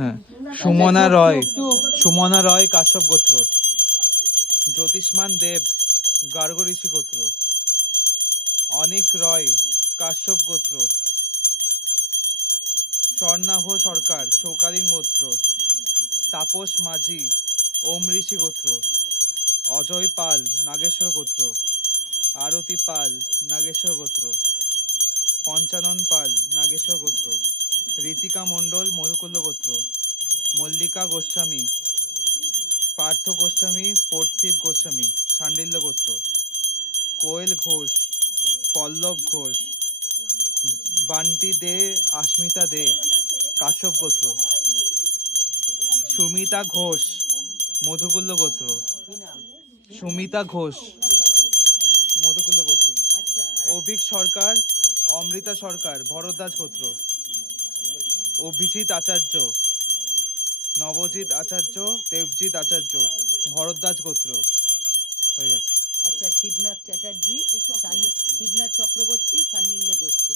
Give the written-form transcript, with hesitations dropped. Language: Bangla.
হ্যাঁ, সুমনা রয় কাশ্যপ গোত্র। জ্যোতিষ্মান দেব গার্গ ঋষি গোত্র। অনিক রয় কাশ্যপ গোত্র। স্বর্ণাভ সরকার শৌকালীন গোত্র। তাপস মাঝি ওম ঋষি গোত্র। অজয় পাল নাগেশ্বর গোত্র। আরতি পাল নাগেশ্বর গোত্র। পঞ্চানন পাল নাগেশ্বর গোত্র। ঋতিকা মণ্ডল মধুকুল্ল গোত্র। মল্লিকা গোস্বামী পার্থ গোস্বামী পার্থিব গোস্বামী শাণ্ডিল্য গোত্র। কোয়েল ঘোষ পল্লব ঘোষ। বান্টি দে আস্মিতা দে কাশ্যপ গোত্র। সুমিতা ঘোষ মধুকুল্ল গোত্র। সুমিতা ঘোষ মধুকুল্ল গোত্র। অভিক সরকার অমৃতা সরকার ভরদ্বাজ গোত্র। অভিজিৎ আচার্য নবজিৎ আচার্য দেবজিৎ আচার্য ভরদ্বাজ গোত্র। হয়ে গেছে। আচ্ছা, শিবনাথ চ্যাটার্জি শিবনাথ চক্রবর্তী শাণ্ডিল্য গোত্র।